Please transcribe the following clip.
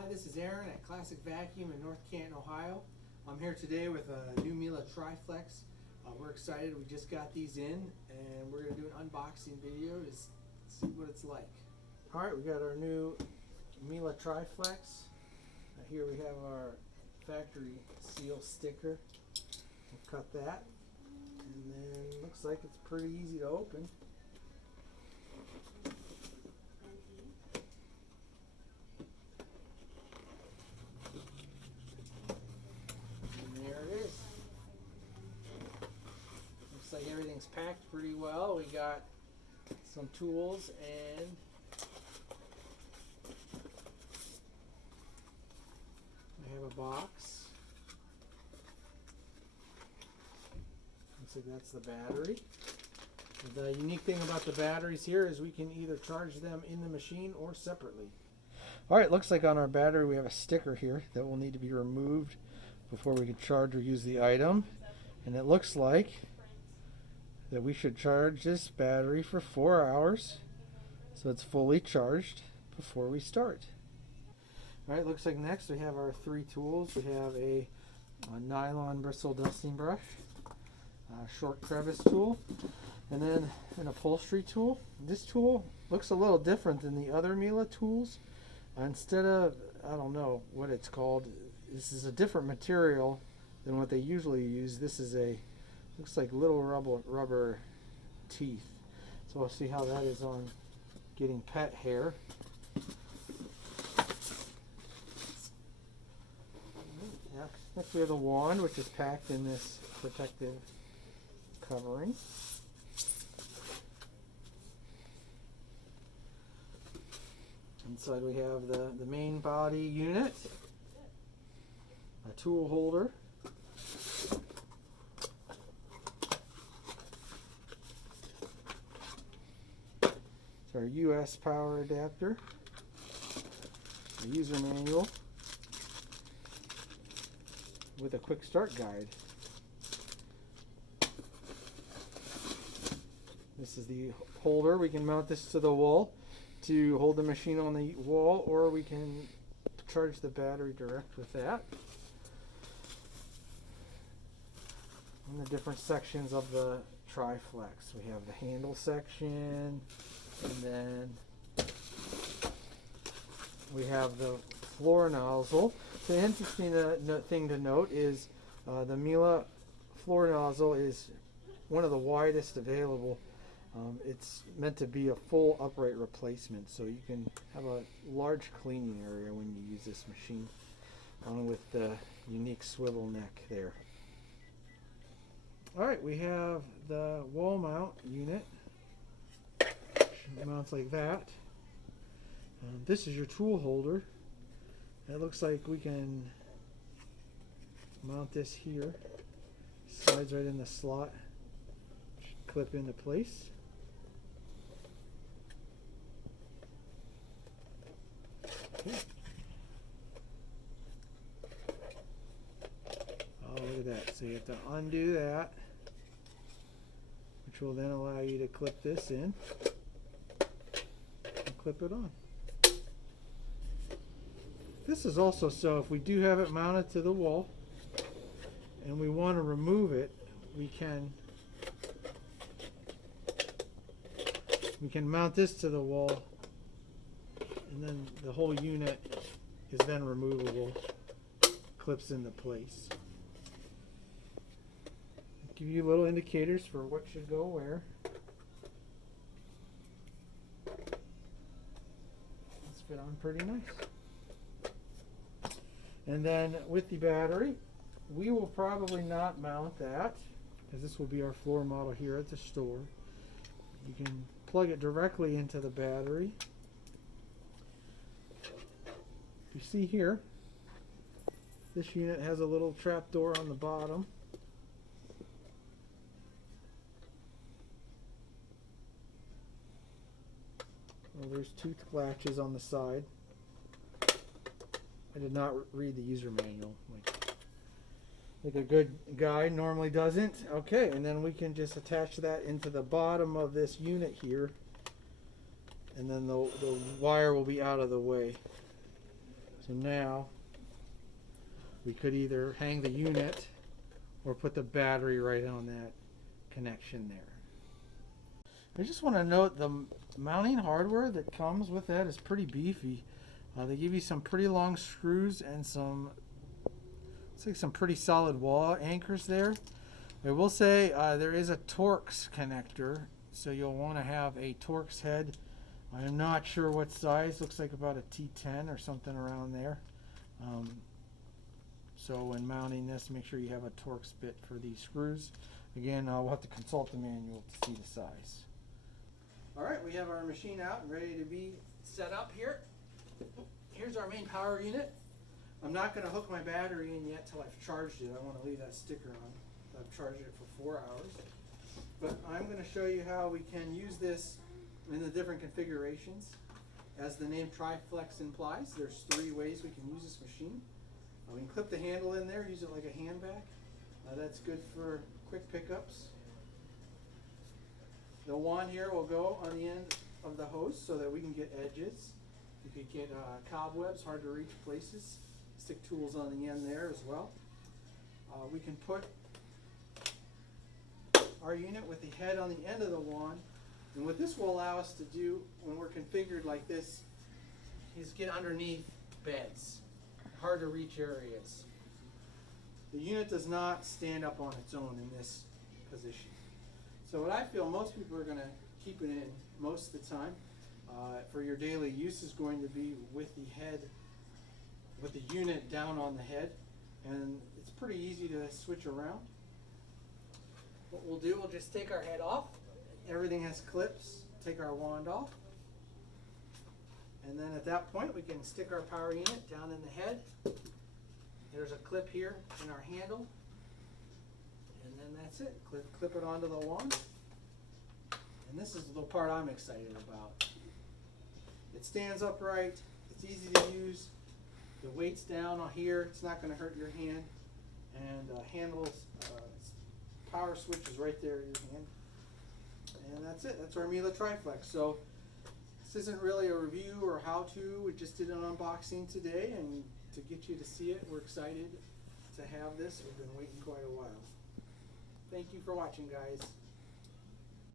Hi, this is Aaron at Classic Vacuum in North Canton, Ohio. I'm here today with a new Miele TriFlex. We're excited. We just got these in, and we're going to do an unboxing video to see what it's like. All right, we got our new Miele TriFlex. Here we have our factory seal sticker. We'll cut that, and then looks like it's pretty easy to open. Looks like everything's packed pretty well. We got some tools and we have a box. Looks like that's the battery. The unique thing about the batteries here is we can either charge them in the machine or separately. Alright, looks like on our battery we have a sticker here that will need to be removed before we can charge or use the item. And it looks like that we should charge this battery for 4 hours so it's fully charged before we start. Alright, looks like next we have our 3 tools. We have a nylon bristle dusting brush, a short crevice tool, and then an upholstery tool. This tool looks a little different than the other Miele tools. Instead of, I don't know what it's called, this is a different material than what they usually use. This is a, looks like little rubber teeth. So we'll see how that is on getting pet hair. Yeah. Next we have the wand, which is packed in this protective covering. Inside we have the main body unit, a tool holder, it's our US power adapter, a user manual with a quick start guide. This is the holder. We can mount this to the wall to hold the machine on the wall, or we can charge the battery direct with that. And the different sections of the TriFlex. We have the handle section, and then we have the floor nozzle. The interesting thing to note is the Miele floor nozzle is one of the widest available. It's meant to be a full upright replacement, so you can have a large cleaning area when you use this machine, along with the unique swivel neck there. Alright, we have the wall mount unit. It mounts like that. This is your tool holder. It looks like we can mount this here. Slides right in the slot. Should clip into place. Okay. Oh, look at that. So you have to undo that, which will then allow you to clip this in and clip it on. This is also so if we do have it mounted to the wall and we want to remove it, we can mount this to the wall, and then the whole unit is then removable, clips into place. Give you little indicators for what should go where. It's fit on pretty nice. And then with the battery, we will probably not mount that, because this will be our floor model here at the store. You can plug it directly into the battery. You see here, this unit has a little trap door on the bottom. Well, there's 2 latches on the side. I did not read the user manual like a good guy normally doesn't. Okay, and then we can just attach that into the bottom of this unit here, and then the wire will be out of the way. So So now we could either hang the unit or put the battery right on that connection there. I just want to note the mounting hardware that comes with that is pretty beefy. They give you some pretty long screws and some, looks like some pretty solid wall anchors there. I will say there is a Torx connector, so you'll want to have a Torx head. I'm not sure what size, looks like about a T10 or something around there. So when mounting this, make sure you have a Torx bit for these screws. Again, we'll have to consult the manual to see the size. All right, we have our machine out and ready to be set up here. Here's our main power unit. I'm not going to hook my battery in yet till I've charged it. I want to leave that sticker on. I've charged it for 4 hours. But I'm going to show you how we can use this in the different configurations. As the name TriFlex implies, there's 3 ways we can use this machine. We can clip the handle in there, use it like a handbag. That's good for quick pickups. The wand here will go on the end of the hose so that we can get edges. You could get cobwebs, hard to reach places. Stick tools on the end there as well. We can put our unit with the head on the end of the wand. And what this will allow us to do when we're configured like this is get underneath beds, hard to reach areas. The unit does not stand up on its own in this position. So what I feel most people are going to keep it in most of the time for your daily use is going to be with the head, with the unit down on the head, and it's pretty easy to switch around. What we'll do, we'll just take our head off. Everything has clips. Take our wand off. And then at that point we can stick our power unit down in the head. There's a clip here in our handle. And then that's it. Clip it onto the wand. And this is the part I'm excited about. It stands upright. It's easy to use. The weight's down on here. It's not going to hurt your hand. And handles, power switch is right there in your hand. And that's it. That's our Miele TriFlex. So this isn't really a review or how-to. We just did an unboxing today, and to get you to see it, we're excited to have this. We've been waiting quite a while. Thank you for watching, guys.